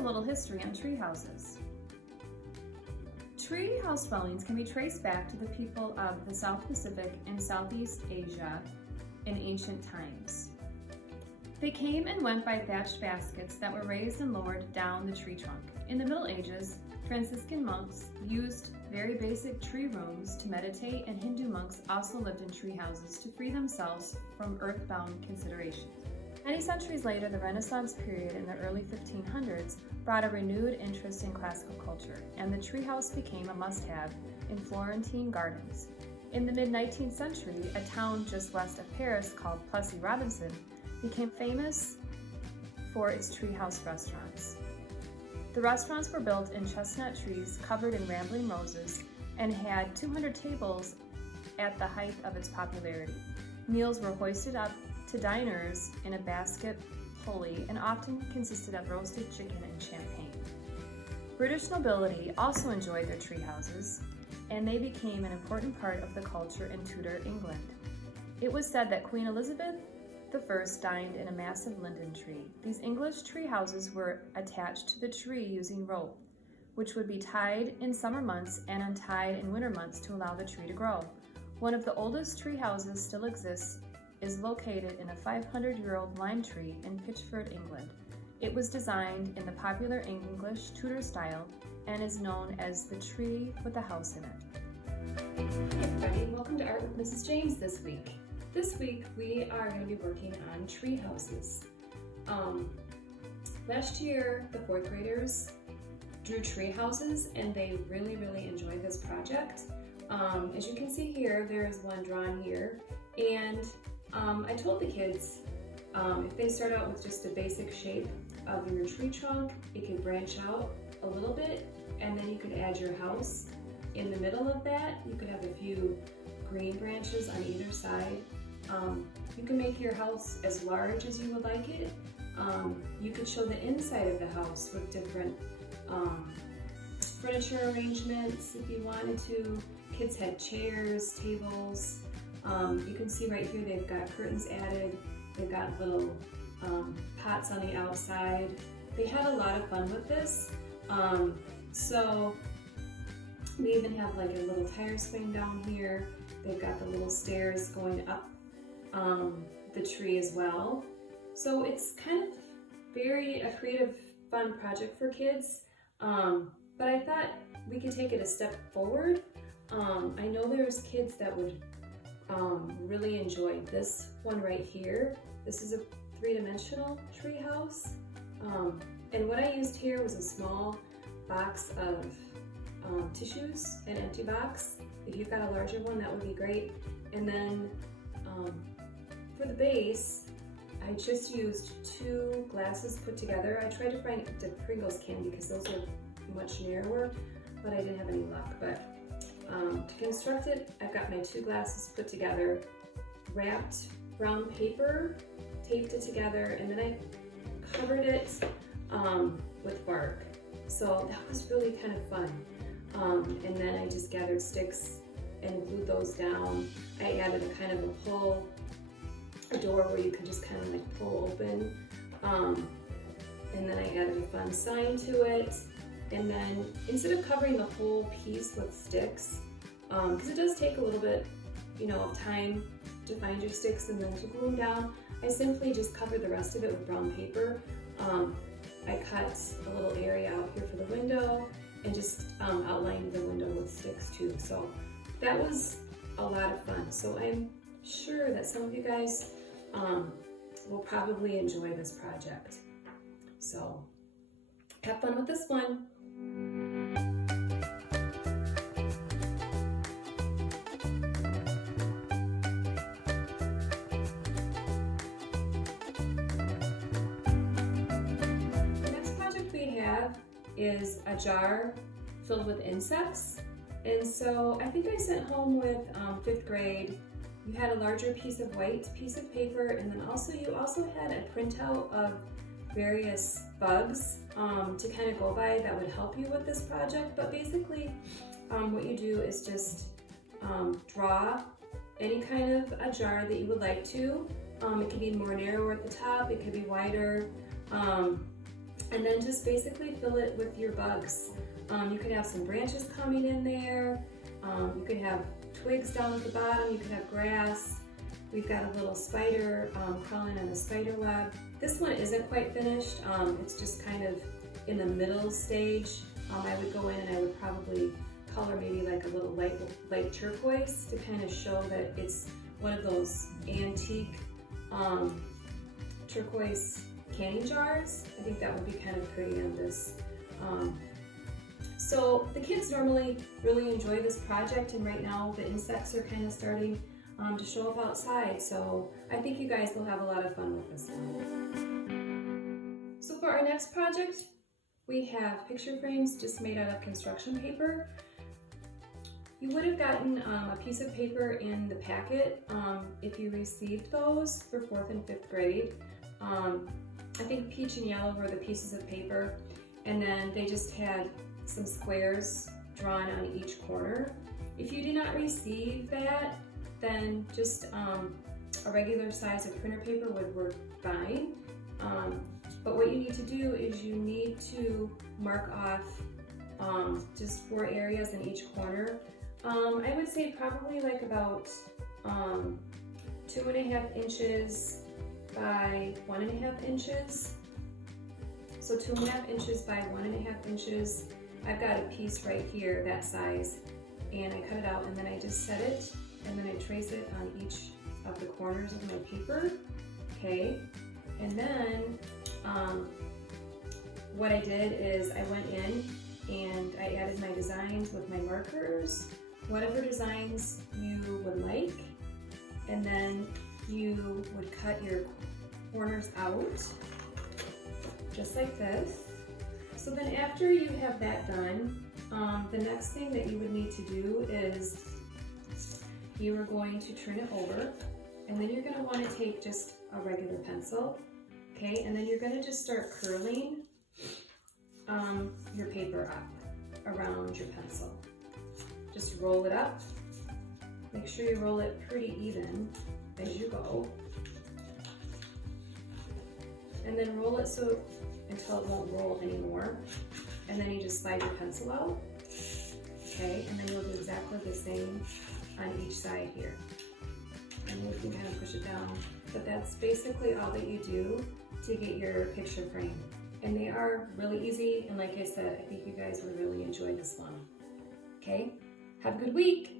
a little history on tree houses. Tree house dwellings can be traced back to the people of the South Pacific and Southeast Asia in ancient times. They came and went by thatched baskets that were raised and lowered down the tree trunk. In the Middle Ages, Franciscan monks used very basic tree rooms to meditate, and Hindu monks also lived in tree houses to free themselves from earthbound considerations. Many centuries later, the Renaissance period in the early 1500s brought a renewed interest in classical culture, and the treehouse became a must-have in Florentine gardens. In the mid-19th century, a town just west of Paris called Plessy-Robinson became famous for its treehouse restaurants. The restaurants were built in chestnut trees covered in rambling roses and had 200 tables at the height of its popularity. Meals were hoisted up to diners in a basket pulley and often consisted of roasted chicken and champagne. British nobility also enjoyed their tree houses, and they became an important part of the culture in Tudor England. It was said that Queen Elizabeth I dined in a massive linden tree. These English tree houses were attached to the tree using rope, which would be tied in summer months and untied in winter months to allow the tree to grow. One of the oldest tree houses still exists is located in a 500-year-old lime tree in Pitchford, England. It was designed in the popular English Tudor style and is known as the tree with a house in it. Hey everybody, welcome to Art with Mrs. James this week. This week we are going to be working on tree houses. Last year the fourth graders drew tree houses and they really enjoyed this project. As you can see here, there is one drawn here, and I told the kids if they start out with just a basic shape of your tree trunk, it can branch out a little bit, and then you could add your house. In the middle of that, you could have a few green branches on either side. You can make your house as large as you would like it. You could show the inside of the house with different furniture arrangements if you wanted to. Kids had chairs, tables. You can see right here they've got curtains added. They've got little pots on the outside. They had a lot of fun with this. So we even have like a little tire swing down here. They've got the little stairs going up the tree as well. So it's kind of a creative, fun project for kids. But I thought we could take it a step forward. I know there's kids that would really enjoy this one right here. This is a three-dimensional tree house. And what I used here was a small box of tissues, an empty box. If you've got a larger one, that would be great. And then for the base, I just used 2 glasses put together. I tried to find the Pringles can because those are much narrower, but I didn't have any luck. But to construct it, I've got my 2 glasses put together, wrapped brown paper, taped it together, and then I covered it with bark. So that was really kind of fun. And then I just gathered sticks and glued those down. I added a kind of a door where you can just kind of like pull open. And then I added a fun sign to it. And then instead of covering the whole piece with sticks, because it does take a little bit, of time to find your sticks and then to glue them down, I simply just covered the rest of it with brown paper. I cut a little area out here for the window and just outlined the window with sticks too. So that was a lot of fun. So I'm sure that some of you guys will probably enjoy this project. So have fun with this one. The next project we have is a jar filled with insects. And so I think I sent home with 5th grade. You had a larger piece of white piece of paper, and then you also had a printout of various bugs to kind of go by that would help you with this project. But basically what you do is just draw any kind of a jar that you would like to. It can be more narrower at the top, it could be wider. And then just basically fill it with your bugs. You could have some branches coming in there. You could have twigs down at the bottom. You could have grass. We've got a little spider crawling on a spider web. This one isn't quite finished. It's just kind of in the middle stage. I would go in and I would probably color maybe like a little light turquoise to kind of show that it's one of those antique turquoise candy jars. I think that would be kind of pretty on this. So the kids normally really enjoy this project, and right now the insects are kind of starting to show up outside, so I think you guys will have a lot of fun with this one. So for our next project, we have picture frames just made out of construction paper. You would have gotten a piece of paper in the packet if you received those for 4th and 5th grade. I think peach and yellow were the pieces of paper, and then they just had some squares drawn on each corner. If you did not receive that, then just a regular size of printer paper would work fine. But what you need to do is you need to mark off just 4 areas in each corner. I would say probably like about 2.5 inches by 1.5 inches. So 2.5 inches by 1.5 inches. I've got a piece right here that size, and I cut it out and then I just set it and then I trace it on each of the corners of my paper. Okay, and then what I did is I went in and I added my designs with my markers, whatever designs you would like, and then you would cut your corners out just like this. So then after you have that done, the next thing that you would need to do is you are going to turn it over, and then you're going to want to take just a regular pencil, okay, and then you're going to just start curling your paper up around your pencil. Just roll it up. Make sure you roll it pretty even as you go. And then roll it until it won't roll anymore. And then you just slide your pencil out. Okay, and then you'll do exactly the same on each side here. And you can kind of push it down. But that's basically all that you do to get your picture frame. And they are really easy, and like I said, I think you guys would really enjoy this one. Okay, have a good week.